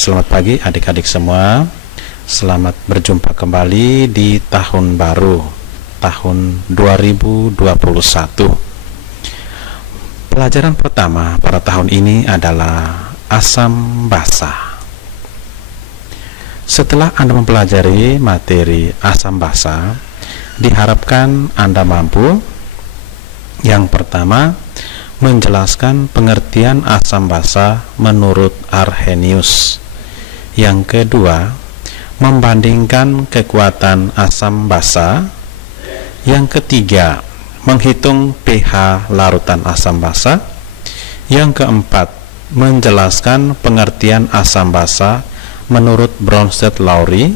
Selamat pagi adik-adik semua. Selamat berjumpa kembali di tahun baru, tahun 2021. Pelajaran pertama pada tahun ini adalah asam basa. Setelah Anda mempelajari materi asam basa, diharapkan Anda mampu yang pertama menjelaskan pengertian asam basa menurut Arrhenius. Yang kedua, membandingkan kekuatan asam basa. Yang ketiga, menghitung pH larutan asam basa. Yang keempat, menjelaskan pengertian asam basa menurut Bronsted-Lowry.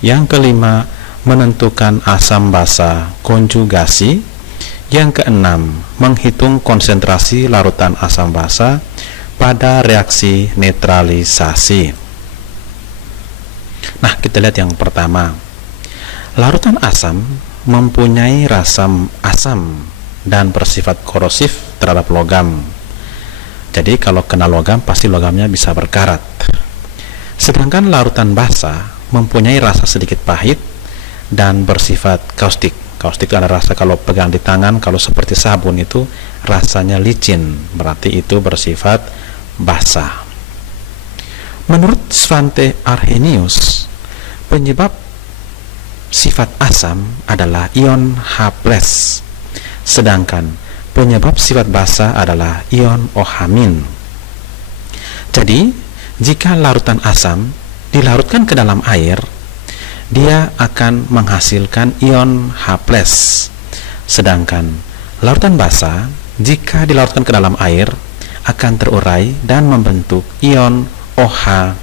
Yang kelima, menentukan asam basa konjugasi. Yang keenam, menghitung konsentrasi larutan asam basa pada reaksi netralisasi. Nah, kita lihat yang pertama. Larutan asam mempunyai rasa asam dan bersifat korosif terhadap logam. Jadi kalau kena logam, pasti logamnya bisa berkarat. Sedangkan larutan basa mempunyai rasa sedikit pahit dan bersifat kaustik. Kaustik itu ada rasa kalau pegang di tangan, kalau seperti sabun itu rasanya licin, berarti itu bersifat basa. Menurut Svante Arrhenius, penyebab sifat asam adalah ion H+, sedangkan penyebab sifat basa adalah ion OH-. Jadi, jika larutan asam dilarutkan ke dalam air, dia akan menghasilkan ion H+, sedangkan larutan basa jika dilarutkan ke dalam air akan terurai dan membentuk ion OH-.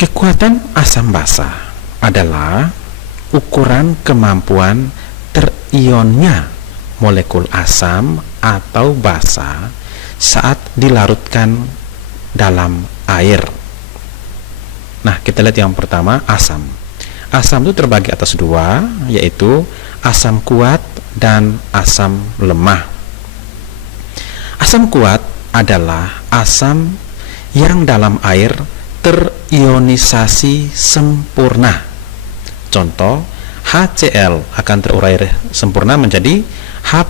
Kekuatan asam basa adalah ukuran kemampuan terionnya molekul asam atau basa saat dilarutkan dalam air. Nah, kita lihat yang pertama, asam. Asam itu terbagi atas dua, yaitu asam kuat dan asam lemah. Asam kuat adalah asam yang dalam air terionisasi sempurna. Contoh, HCl akan terurai sempurna menjadi H+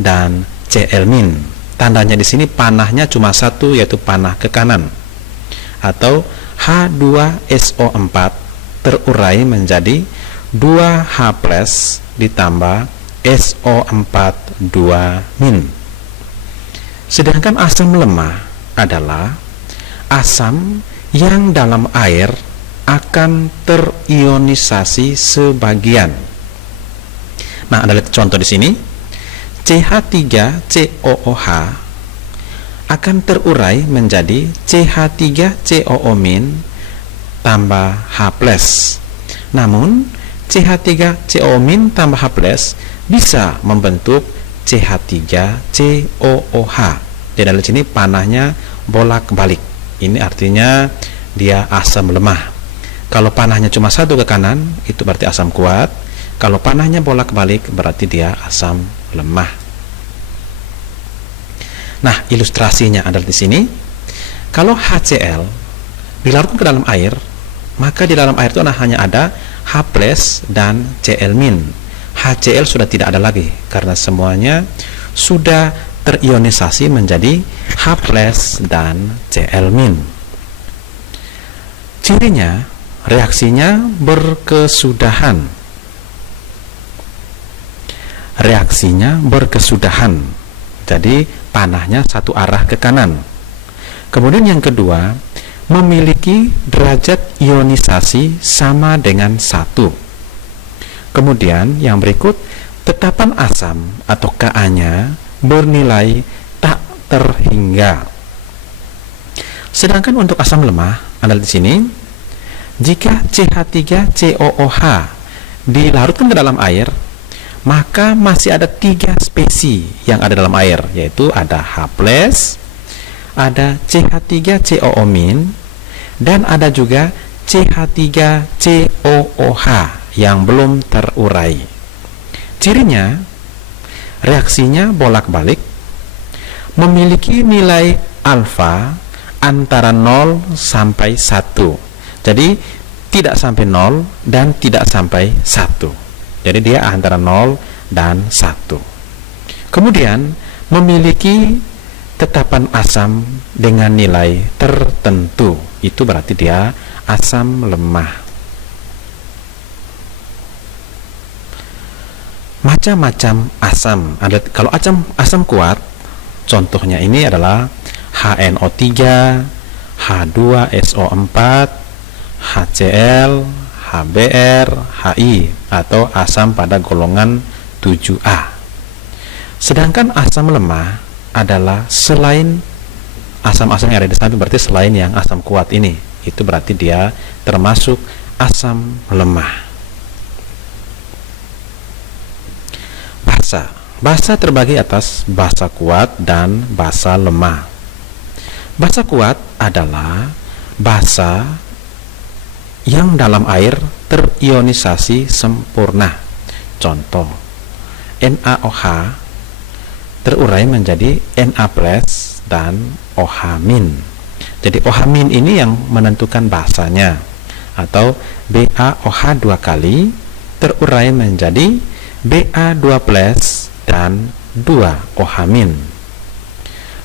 dan Cl-. Tandanya di sini panahnya cuma satu, yaitu panah ke kanan. Atau H2SO4 terurai menjadi 2H+ ditambah SO4 2-. Sedangkan asam lemah adalah asam yang dalam air akan terionisasi sebagian. Nah, ada contoh di sini. CH3COOH akan terurai menjadi CH3COO- tambah H+. Namun, CH3COO- tambah H+ bisa membentuk CH3COOH. Jadi di sini panahnya bolak-balik. Ini artinya dia asam lemah. Kalau panahnya cuma satu ke kanan, itu berarti asam kuat. Kalau panahnya bolak-balik, berarti dia asam lemah. Nah, ilustrasinya adalah di sini. Kalau HCl dilarutkan ke dalam air, maka di dalam air itu hanya ada H+ dan Cl-. HCl sudah tidak ada lagi karena semuanya sudah terionisasi menjadi H+ dan Cl-. Cirinya, reaksinya berkesudahan. Reaksinya berkesudahan. Jadi panahnya satu arah ke kanan. Kemudian yang kedua, memiliki derajat ionisasi sama dengan 1. Kemudian yang berikut, tetapan asam atau Ka-nya bernilai tak terhingga. Sedangkan untuk asam lemah adalah di sini, jika CH3COOH dilarutkan ke dalam air, maka masih ada 3 spesies yang ada dalam air, yaitu ada H+, ada CH3COO- dan ada juga CH3COOH yang belum terurai. Cirinya, reaksinya bolak-balik, memiliki nilai alfa antara 0 sampai 1. Jadi tidak sampai 0 dan tidak sampai 1. Jadi dia antara 0 dan 1. Kemudian memiliki tetapan asam dengan nilai tertentu. Itu berarti dia asam lemah. Macam-macam asam. Kalau asam kuat, contohnya ini adalah HNO3, H2SO4, HCl, HBr, HI atau asam pada golongan 7A. Sedangkan asam lemah adalah selain asam-asam yang ada di samping, berarti selain yang asam kuat ini. Itu berarti dia termasuk asam lemah. Basa terbagi atas basa kuat dan basa lemah. Basa kuat adalah basa yang dalam air terionisasi sempurna. Contoh, NaOH terurai menjadi Na+ dan OH-. Jadi OH- ini yang menentukan basanya. Atau BaOH 2 kali terurai menjadi Ba2+ dan 2OH-.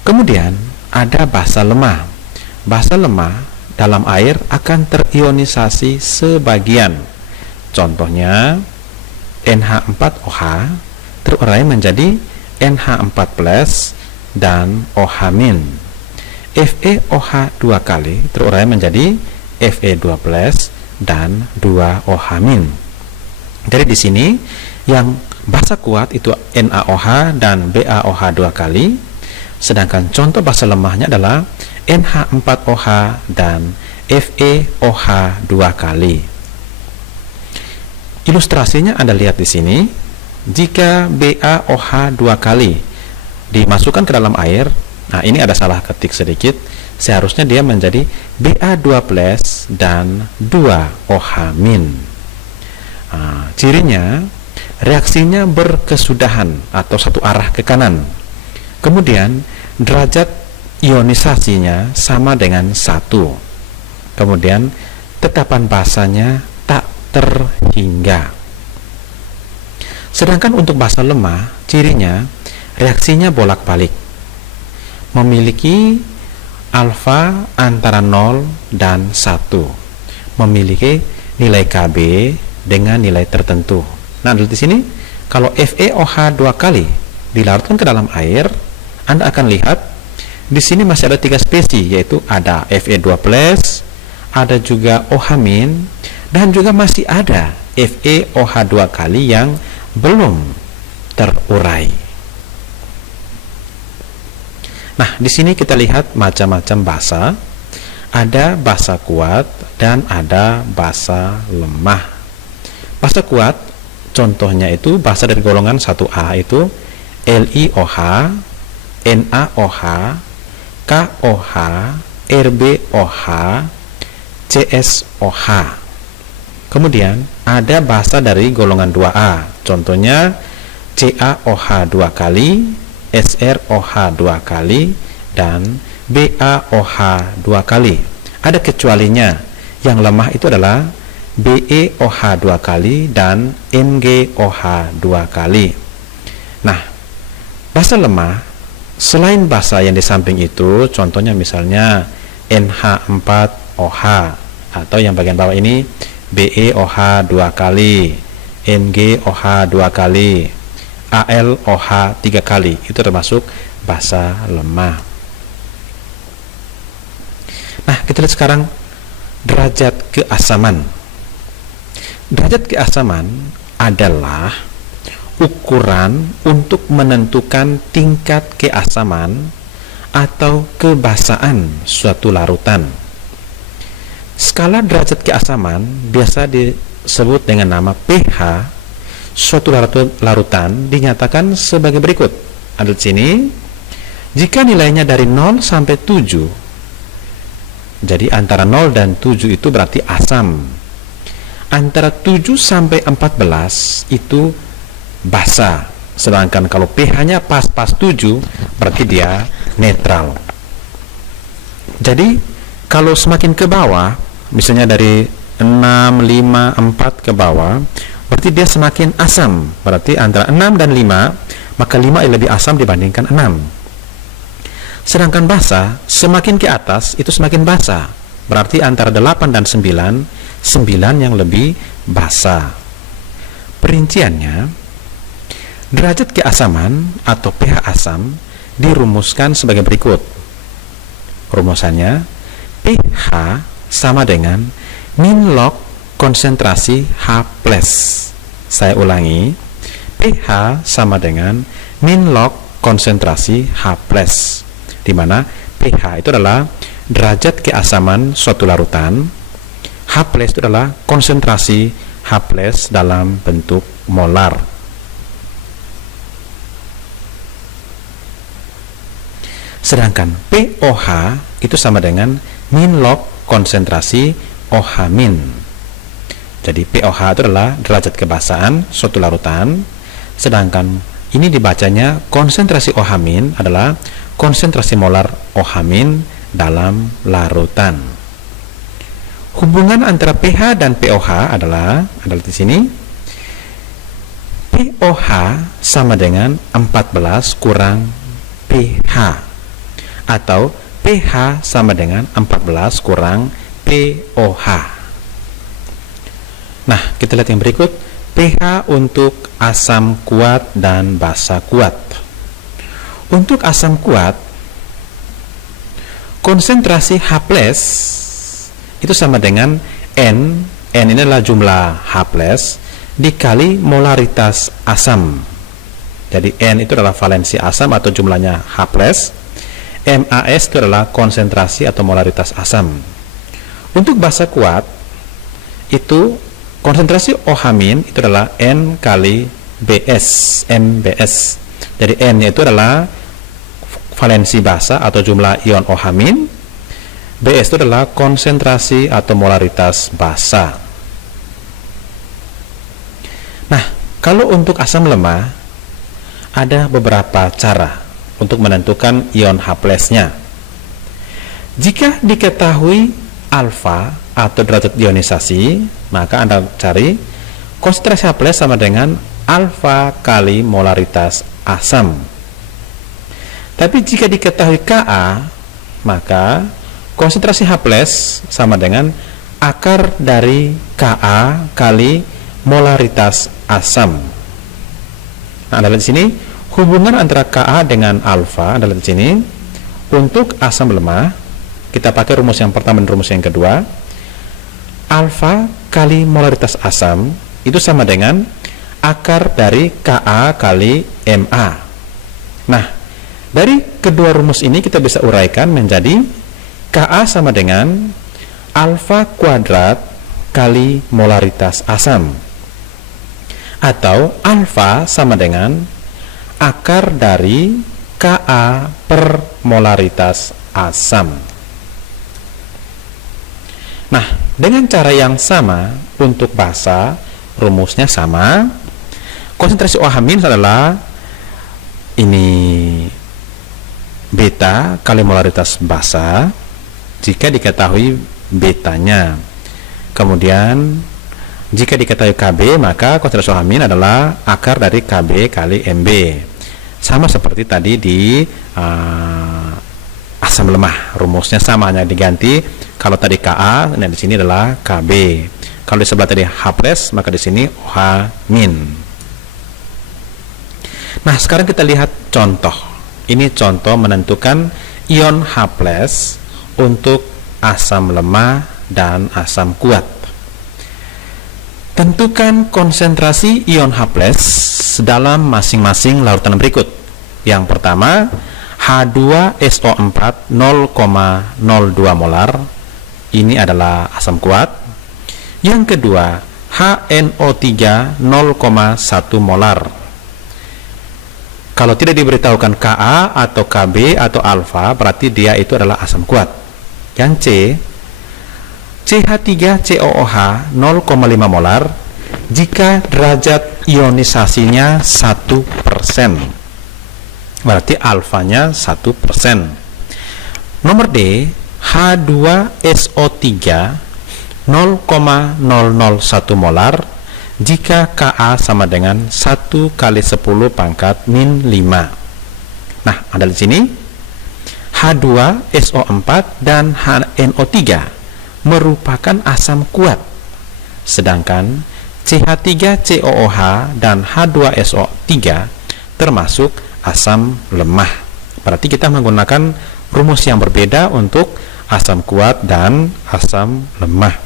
Kemudian ada basa lemah. Basa lemah dalam air akan terionisasi sebagian. Contohnya NH4OH terurai menjadi NH4+ dan OH-. FeOH 2 kali terurai menjadi Fe2+ dan 2OH-. Jadi di sini yang basa kuat itu NaOH dan BaOH 2 kali, sedangkan contoh basa lemahnya adalah NH4OH dan FeOH 2 kali. Ilustrasinya Anda lihat di sini. Jika BaOH 2 kali dimasukkan ke dalam air, nah ini ada salah ketik sedikit, seharusnya dia menjadi Ba2+ dan 2OH-. Cirinya reaksinya berkesudahan atau satu arah ke kanan. Kemudian derajat ionisasinya sama dengan 1. Kemudian tetapan basanya tak terhingga. Sedangkan untuk basa lemah, cirinya reaksinya bolak-balik. Memiliki alfa antara 0 dan 1. Memiliki nilai Kb dengan nilai tertentu. Nah, di sini kalau FeOH 2 kali dilarutkan ke dalam air, Anda akan lihat di sini masih ada 3 spesies, yaitu ada Fe2+, ada juga OH-, dan juga masih ada FeOH 2 kali yang belum terurai. Nah, di sini kita lihat macam-macam basa. Ada basa kuat dan ada basa lemah. Basa kuat contohnya itu basa dari golongan 1A itu LiOH, NaOH, KOH, RbOH, CSOH. Kemudian ada basa dari golongan 2A, contohnya CaOH 2 kali, SrOH 2 kali, dan BaOH 2 kali. Ada kecualinya, yang lemah itu adalah BeOH 2 kali dan MgOH 2 kali. Nah, basa lemah selain basa yang di samping itu, contohnya misalnya NH4OH, atau yang bagian bawah ini BeOH 2 kali, NgOH 2 kali, AlOH 3 kali, itu termasuk basa lemah. Nah, kita lihat sekarang derajat keasaman. Derajat keasaman adalah ukuran untuk menentukan tingkat keasaman atau kebasaan suatu larutan. Skala derajat keasaman biasa disebut dengan nama pH. Suatu larutan dinyatakan sebagai berikut. Ada di sini, jika nilainya dari 0 sampai 7, jadi antara 0 dan 7 itu berarti asam. Antara 7 sampai 14 itu basa. Sedangkan kalau pH-nya pas-pas 7, berarti dia netral. Jadi kalau semakin ke bawah, misalnya dari 6, 5, 4 ke bawah, berarti dia semakin asam. Berarti antara 6 dan 5, maka 5 lebih asam dibandingkan 6. Sedangkan basa, semakin ke atas itu semakin basa. Berarti antara 8 dan 9, 9 yang lebih basa. Perinciannya, derajat keasaman atau pH asam dirumuskan sebagai berikut. Rumusannya, pH sama dengan min log konsentrasi H+. Saya ulangi, pH sama dengan min log konsentrasi H+, di mana pH itu adalah derajat keasaman suatu larutan, H+ itu adalah konsentrasi H+ dalam bentuk molar. Sedangkan pOH itu sama dengan min log konsentrasi OH min. Jadi pOH itu adalah derajat kebasaan suatu larutan, sedangkan ini dibacanya konsentrasi OH min adalah konsentrasi molar OH min dalam larutan. Hubungan antara pH dan pOH adalah di sini. pOH sama dengan 14 kurang pH, atau pH sama dengan 14 kurang pOH. Nah, kita lihat yang berikut, pH untuk asam kuat dan basa kuat. Untuk asam kuat, konsentrasi H+ itu sama dengan N ini adalah jumlah H+ dikali molaritas asam. Jadi N itu adalah valensi asam atau jumlahnya H+, MAS itu adalah konsentrasi atau molaritas asam. Untuk basa kuat, itu konsentrasi OH- itu adalah N kali BS, MBS. Jadi N itu adalah valensi basa atau jumlah ion OH-, BS itu adalah konsentrasi atau molaritas basa. Nah, kalau untuk asam lemah, ada beberapa cara untuk menentukan ion H+-nya. Jika diketahui alfa atau derajat ionisasi, maka Anda cari konsentrasi H+ sama dengan alfa kali molaritas asam. Tapi jika diketahui Ka, maka konsentrasi H+ sama dengan akar dari Ka kali molaritas asam. Nah, Anda lihat di sini hubungan antara Ka dengan alfa adalah di sini. Untuk asam lemah, kita pakai rumus yang pertama dan rumus yang kedua. Alfa kali molaritas asam itu sama dengan akar dari Ka kali Ma. Nah, dari kedua rumus ini kita bisa uraikan menjadi Ka sama dengan alfa kuadrat kali molaritas asam, atau alfa sama dengan akar dari Ka per molaritas asam. Nah, dengan cara yang sama untuk basa, rumusnya sama. Konsentrasi OH- adalah ini beta kali molaritas basa jika diketahui betanya. Kemudian jika diketahui Kb, maka konsentrasi OH- adalah akar dari Kb kali Mb. Sama seperti tadi di asam lemah, rumusnya sama, hanya diganti. Kalau tadi Ka, nah di sini adalah Kb. Kalau di sebelah tadi H+, maka di sini OH-. Nah, sekarang kita lihat contoh. Ini contoh menentukan ion H+ untuk asam lemah dan asam kuat. Tentukan konsentrasi ion H+ dalam masing-masing larutan berikut. Yang pertama, H2SO4 0,02 molar. Ini adalah asam kuat. Yang kedua, HNO3 0,1 molar. Kalau tidak diberitahukan Ka atau Kb atau alfa, berarti dia itu adalah asam kuat. Yang C, CH3COOH 0,5 molar jika derajat ionisasinya 1%. berarti alfanya 1%. Nomor D, H2SO3 0,001 molar jika Ka sama dengan 1 kali 10 pangkat min 5. Nah, ada di sini H2SO4 dan HNO3 merupakan asam kuat, sedangkan CH3COOH dan H2SO3 termasuk asam lemah. Berarti kita menggunakan rumus yang berbeda untuk asam kuat dan asam lemah.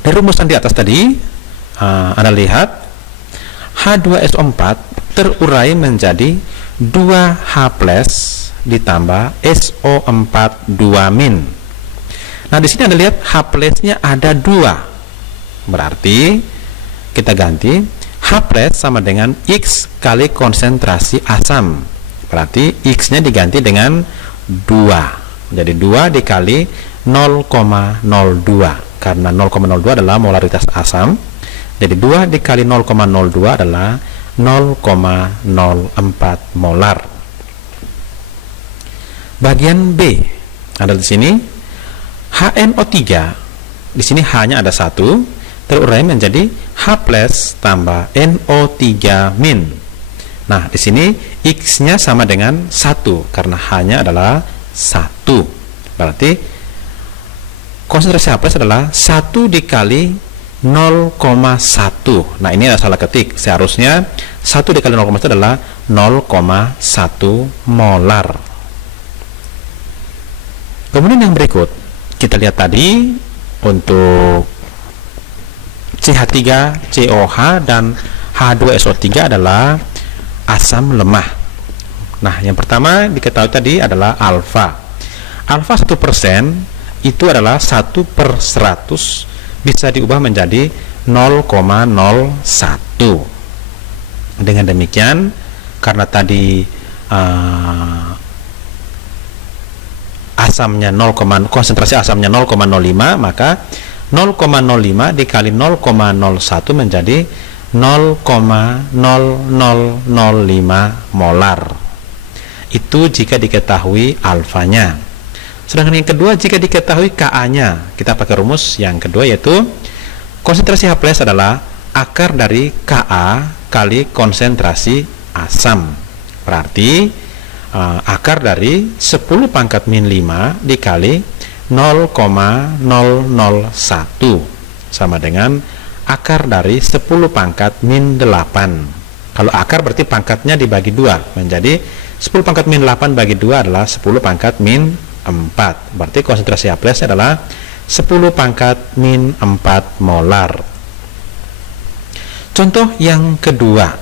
Dari rumusan di atas tadi, Anda lihat H2SO4 terurai menjadi 2H+ ditambah SO4 2-. Nah, di sini Anda lihat H+-nya ada 2. Berarti kita ganti H+ sama dengan X kali konsentrasi asam. Berarti X-nya diganti dengan 2. Jadi 2 dikali 0,02. Karena 0,02 adalah molaritas asam. Jadi 2 dikali 0,02 adalah 0,04 molar. Bagian B ada di sini HNO3. Di sini H-nya ada 1, terurai menjadi H+ tambah NO3-. Nah, di sini X-nya sama dengan 1 karena H-nya adalah 1. Berarti konsentrasi H+ adalah 1 dikali 0,1. Nah, ini ada salah ketik. Seharusnya 1 dikali 0,1 adalah 0,1 molar. Kemudian yang berikut, kita lihat tadi untuk CH3COH dan H2SO3 adalah asam lemah. Nah, yang pertama diketahui tadi adalah alfa. Alfa 1% itu adalah 1/100 bisa diubah menjadi 0,01. Dengan demikian, karena tadi konsentrasi asamnya 0,05, maka 0,05 dikali 0,01 menjadi 0,0005 molar. Itu jika diketahui alfanya. Sedangkan yang kedua, jika diketahui Ka-nya, kita pakai rumus yang kedua, yaitu konsentrasi H+ adalah akar dari Ka kali konsentrasi asam. Berarti akar dari 10 pangkat min 5 dikali 0,001 sama dengan akar dari 10 pangkat min 8. Kalau akar berarti pangkatnya dibagi 2 menjadi 10 pangkat min 8 bagi 2 adalah 10 pangkat min 4. Berarti konsentrasi H+ adalah 10 pangkat min 4 molar. Contoh yang kedua,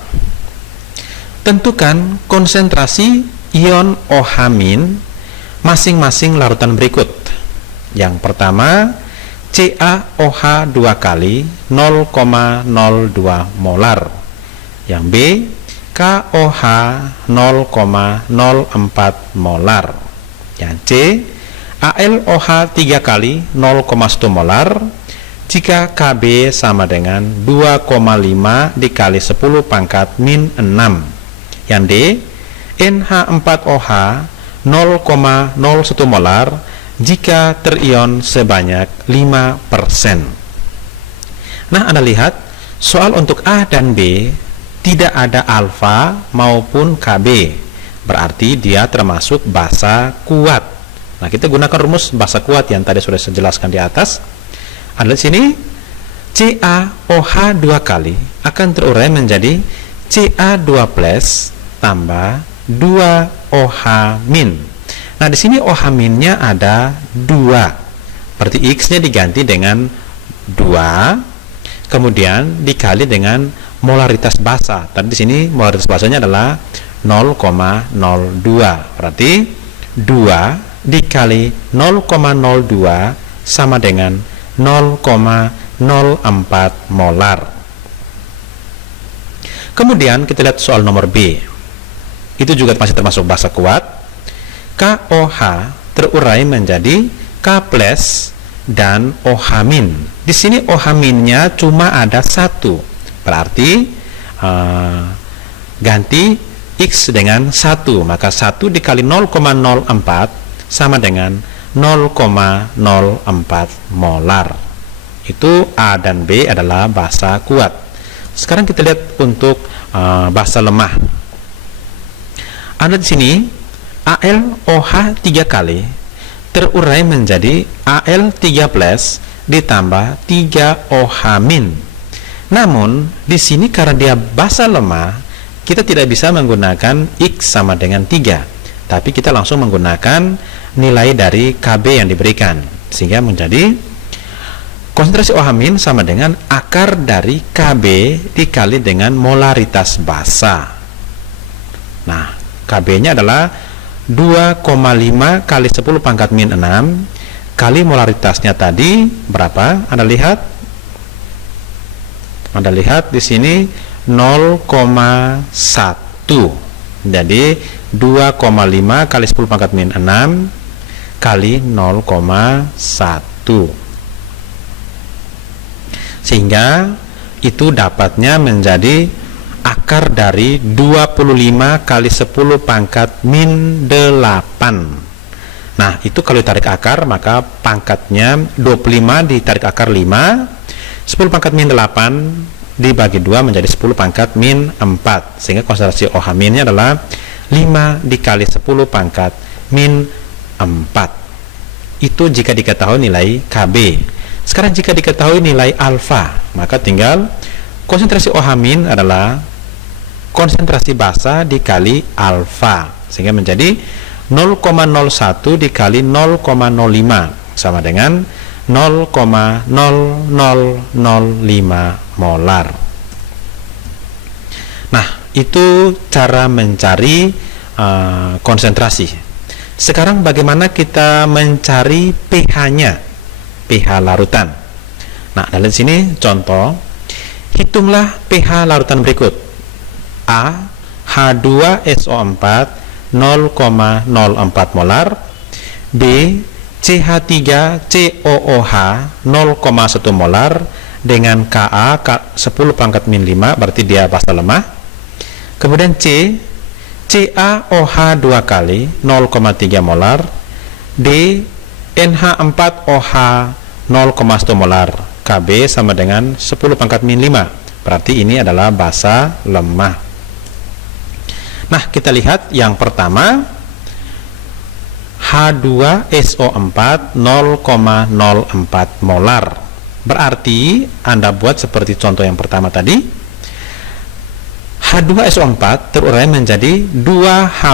tentukan konsentrasi ion OH- masing-masing larutan berikut. Yang pertama, CaOH 2 kali 0,02 molar. Yang B, KOH 0,04 molar. Yang C, AlOH 3 kali 0,1 molar jika Kb sama dengan 2,5 dikali 10 pangkat min 6. Yang D, NH4OH 0,01 molar jika terion sebanyak 5%. Nah, Anda lihat soal untuk A dan B tidak ada alfa maupun Kb, berarti dia termasuk basa kuat. Nah, kita gunakan rumus basa kuat yang tadi sudah saya jelaskan di atas. Ada di sini CaOH 2 kali akan terurai menjadi Ca2+ tambah 2OH-. Nah, di sini OH-nya ada 2. Berarti X-nya diganti dengan 2, kemudian dikali dengan molaritas basa. Tadi di sini molaritas basanya adalah 0,02. Berarti 2 dikali 0,02 sama dengan 0,04 molar. Kemudian kita lihat soal nomor B. Itu juga masih termasuk basa kuat. KOH terurai menjadi K+ dan OH-. Di sini OH-nya cuma ada 1. Berarti ganti X dengan 1, maka 1 dikali 0,04 sama dengan 0,04 molar. Itu A dan B adalah basa kuat. Sekarang kita lihat untuk basa lemah. Ada di sini AlOH 3 kali terurai menjadi Al3+ ditambah 3OH-. Namun di sini karena dia basa lemah, kita tidak bisa menggunakan X sama dengan 3, tapi kita langsung menggunakan nilai dari Kb yang diberikan, sehingga menjadi konsentrasi OH- sama dengan akar dari Kb dikali dengan molaritas basa. Nah, Kb-nya adalah 2,5 kali 10 pangkat min 6 kali molaritasnya tadi berapa? Anda lihat di sini 0,1. Jadi 2,5 kali 10 pangkat min 6 kali 0,1. Sehingga itu dapatnya menjadi akar dari 25 kali 10 pangkat min 8. Nah, itu kalau ditarik akar, maka pangkatnya 25 ditarik akar 5, 10 pangkat min 8 dibagi 2 menjadi 10 pangkat min 4, sehingga konsentrasi OH- adalah 5 dikali 10 pangkat min 4. Itu jika diketahui nilai Kb. Sekarang jika diketahui nilai alfa, maka tinggal konsentrasi OH- adalah konsentrasi basa dikali alfa, sehingga menjadi 0,01 dikali 0,05 sama dengan 0,0005 molar. Nah, itu cara mencari konsentrasi. Sekarang bagaimana kita mencari pH-nya, pH larutan. Nah, dari sini contoh, hitunglah pH larutan berikut. A, H2SO4 0,04 molar, B, CH3COOH 0,1 molar dengan Ka 10 pangkat min 5, berarti dia basa lemah. Kemudian C, CaOH 2 kali 0,3 molar, D, NH4OH 0,1 molar, Kb sama dengan 10 pangkat min 5, berarti ini adalah basa lemah. Nah, kita lihat yang pertama, H2SO4 0,04 molar. Berarti Anda buat seperti contoh yang pertama tadi. H2SO4 terurai menjadi 2H+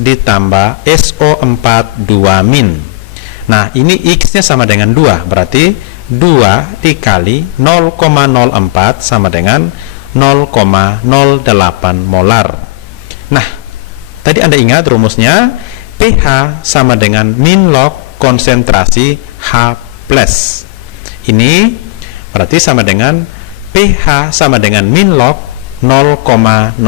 ditambah SO4 2-. Nah, ini X-nya sama dengan 2, berarti 2 dikali 0,04 sama dengan 0,08 molar. Nah, tadi Anda ingat rumusnya, pH sama dengan min log konsentrasi H+. Ini berarti sama dengan pH sama dengan min log 0,08.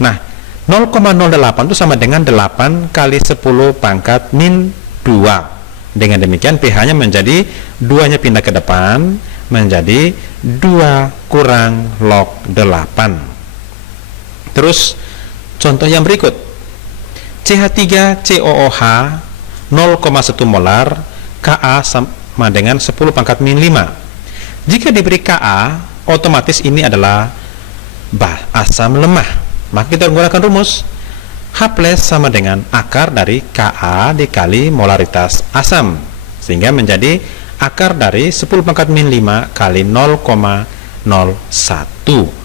Nah, 0,08 itu sama dengan 8 kali 10 pangkat min 2. Dengan demikian pH-nya menjadi 2-nya pindah ke depan menjadi 2 kurang log 8. Terus contoh yang berikut, CH3COOH 0,1 molar, Ka sama dengan 10 pangkat min 5. Jika diberi Ka, otomatis ini adalah asam lemah. Maka kita menggunakan rumus H+ sama dengan akar dari Ka dikali molaritas asam, sehingga menjadi akar dari 10 pangkat min 5 kali 0,01.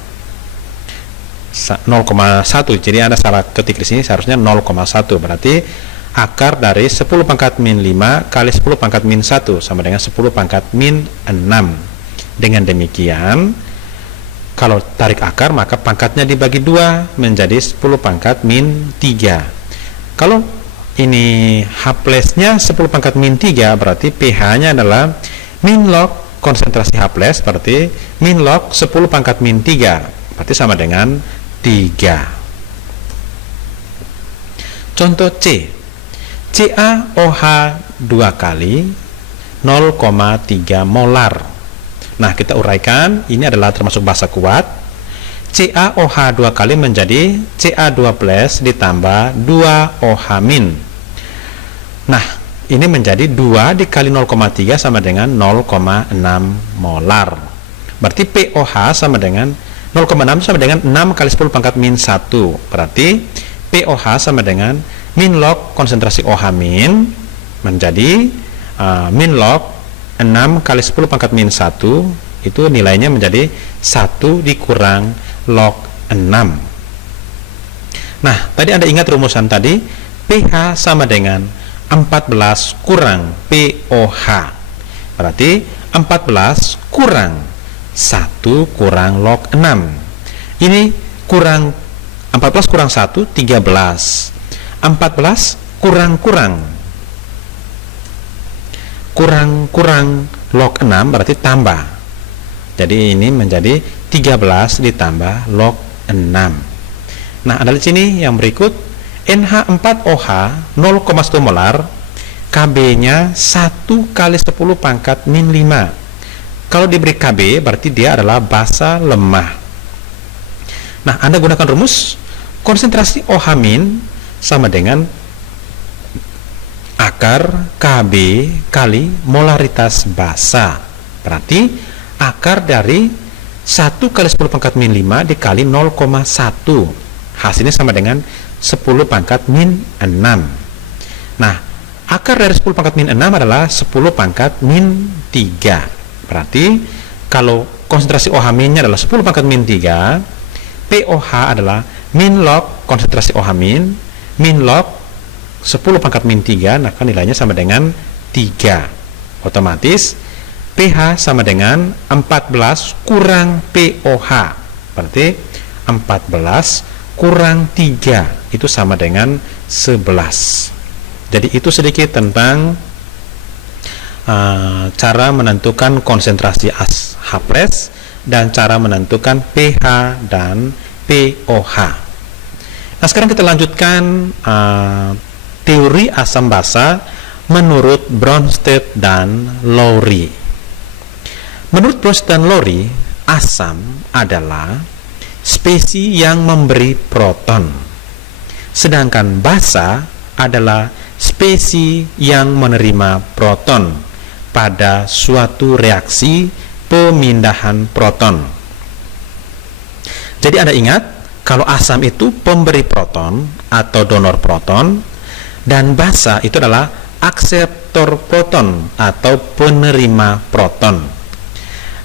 0,1, jadi Anda salah ketik di sini, seharusnya 0,1, berarti akar dari 10 pangkat min 5 kali 10 pangkat min 1 sama dengan 10 pangkat min 6. Dengan demikian, kalau tarik akar maka pangkatnya dibagi 2 menjadi 10 pangkat min 3. Kalau ini H+-nya 10 pangkat min 3, berarti pH-nya adalah min log konsentrasi H+, berarti min log 10 pangkat min 3, berarti sama dengan 3. Contoh C, CaOH 2 kali 0,3 molar. Nah, kita uraikan, ini adalah termasuk basa kuat. CaOH 2 kali menjadi Ca2 plus ditambah 2OH min. Nah, ini menjadi 2 dikali 0,3 sama dengan 0,6 molar. Berarti POH sama dengan 0,6 sama dengan 6 kali 10 pangkat min 1. Berarti POH sama dengan min log konsentrasi OH min menjadi min log 6 kali 10 pangkat min 1, itu nilainya menjadi 1 dikurang log 6. Nah, tadi Anda ingat rumusan tadi, pH sama dengan 14 kurang POH. Berarti 14 kurang 1 kurang log 6. Ini kurang 14 kurang 1, 13. 14 kurang log 6 berarti tambah. Jadi ini menjadi 13 ditambah log 6. Nah, ada di sini yang berikut, NH4OH 0,1 molar, KB-nya 1 kali 10 pangkat min 5. Kalau diberi KB berarti dia adalah basa lemah. Nah, Anda gunakan rumus konsentrasi OH min sama dengan akar KB kali molaritas basa. Berarti akar dari 1 kali 10 pangkat min 5 dikali 0,1. Hasilnya sama dengan 10 pangkat min 6. Nah, akar dari 10 pangkat min 6 adalah 10 pangkat min 3. Berarti kalau konsentrasi OH minnya adalah 10 pangkat min 3, POH adalah min log konsentrasi OH min log 10 pangkat min 3, maka nilainya sama dengan 3. Otomatis pH sama dengan 14 kurang POH. Berarti 14 kurang 3 itu sama dengan 11. Jadi itu sedikit tentang cara menentukan konsentrasi H+ dan cara menentukan pH dan POH. Nah, sekarang kita lanjutkan teori asam basa menurut Bronsted dan Lowry. Menurut Bronsted dan Lowry, asam adalah spesies yang memberi proton, sedangkan basa adalah spesies yang menerima proton pada suatu reaksi pemindahan proton. Jadi Anda ingat, kalau asam itu pemberi proton atau donor proton, dan basa itu adalah akseptor proton atau penerima proton.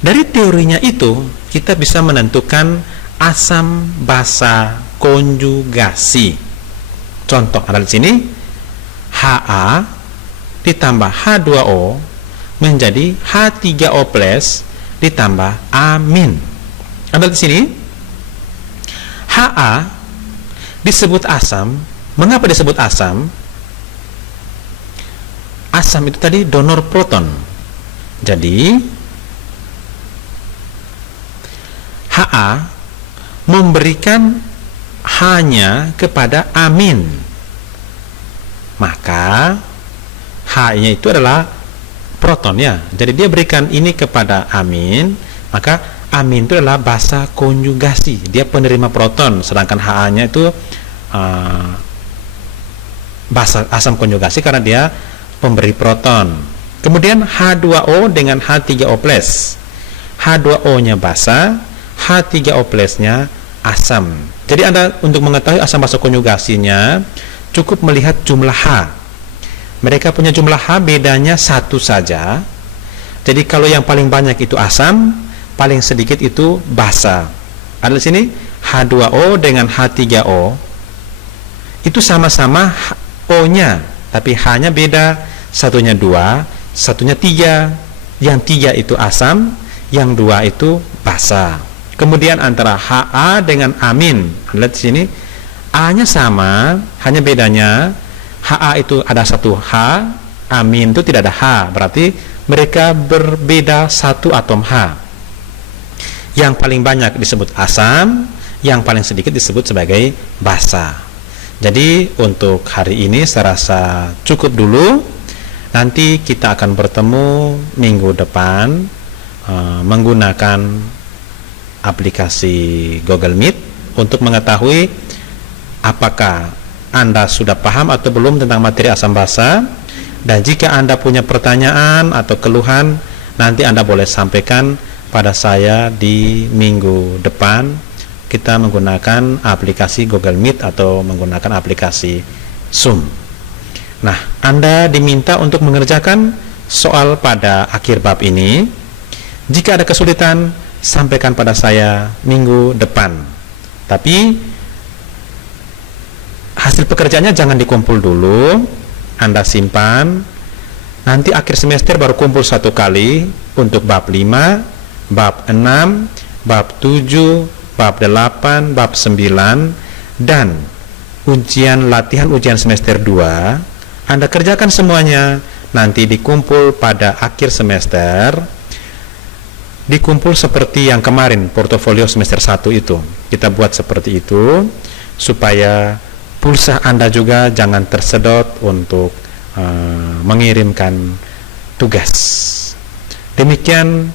Dari teorinya itu, kita bisa menentukan asam basa konjugasi. Contoh ada di sini, Ha ditambah H2O menjadi H3O plus ditambah amin. Ada di sini, Ha disebut asam. Mengapa disebut asam? Asam itu tadi donor proton. Jadi Ha memberikan hanya kepada amin, maka H-nya itu adalah proton ya. Jadi dia berikan ini kepada amin, maka amin itu adalah basa konjugasi, dia penerima proton, sedangkan Ha-nya itu basa asam konjugasi karena dia pemberi proton. Kemudian H2O dengan H3O plus, H2O-nya basa, H3O plus-nya asam. Jadi Anda untuk mengetahui asam basa konjugasinya cukup melihat jumlah H. Mereka punya jumlah H bedanya 1 saja. Jadi kalau yang paling banyak itu asam, paling sedikit itu basa. Ada di sini H2O dengan H3O itu sama-sama O-nya, tapi H-nya beda. Satunya 2, satunya 3. Yang 3 itu asam, yang 2 itu basa. Kemudian antara Ha dengan amin, lihat di sini A-nya sama, hanya bedanya Ha itu ada 1 H, amin itu tidak ada H, berarti mereka berbeda 1 atom H. Yang paling banyak disebut asam, yang paling sedikit disebut sebagai basa. Jadi untuk hari ini saya rasa cukup dulu. Nanti kita akan bertemu minggu depan menggunakan aplikasi Google Meet untuk mengetahui apakah Anda sudah paham atau belum tentang materi asam basa. Dan jika Anda punya pertanyaan atau keluhan, nanti Anda boleh sampaikan pada saya di minggu depan. Kita menggunakan aplikasi Google Meet atau menggunakan aplikasi Zoom. Nah, Anda diminta untuk mengerjakan soal pada akhir bab ini. Jika ada kesulitan, sampaikan pada saya minggu depan. Tapi hasil pekerjaannya jangan dikumpul dulu, Anda simpan. Nanti akhir semester baru kumpul satu kali untuk bab 5, bab 6, bab 7, bab 8, bab 9, dan latihan ujian semester 2. Anda kerjakan semuanya, nanti dikumpul pada akhir semester. Dikumpul seperti yang kemarin portofolio semester 1 itu. Kita buat seperti itu supaya pulsa Anda juga jangan tersedot untuk mengirimkan tugas. Demikian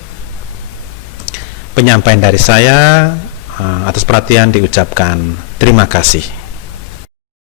penyampaian dari saya. Atas perhatian diucapkan terima kasih.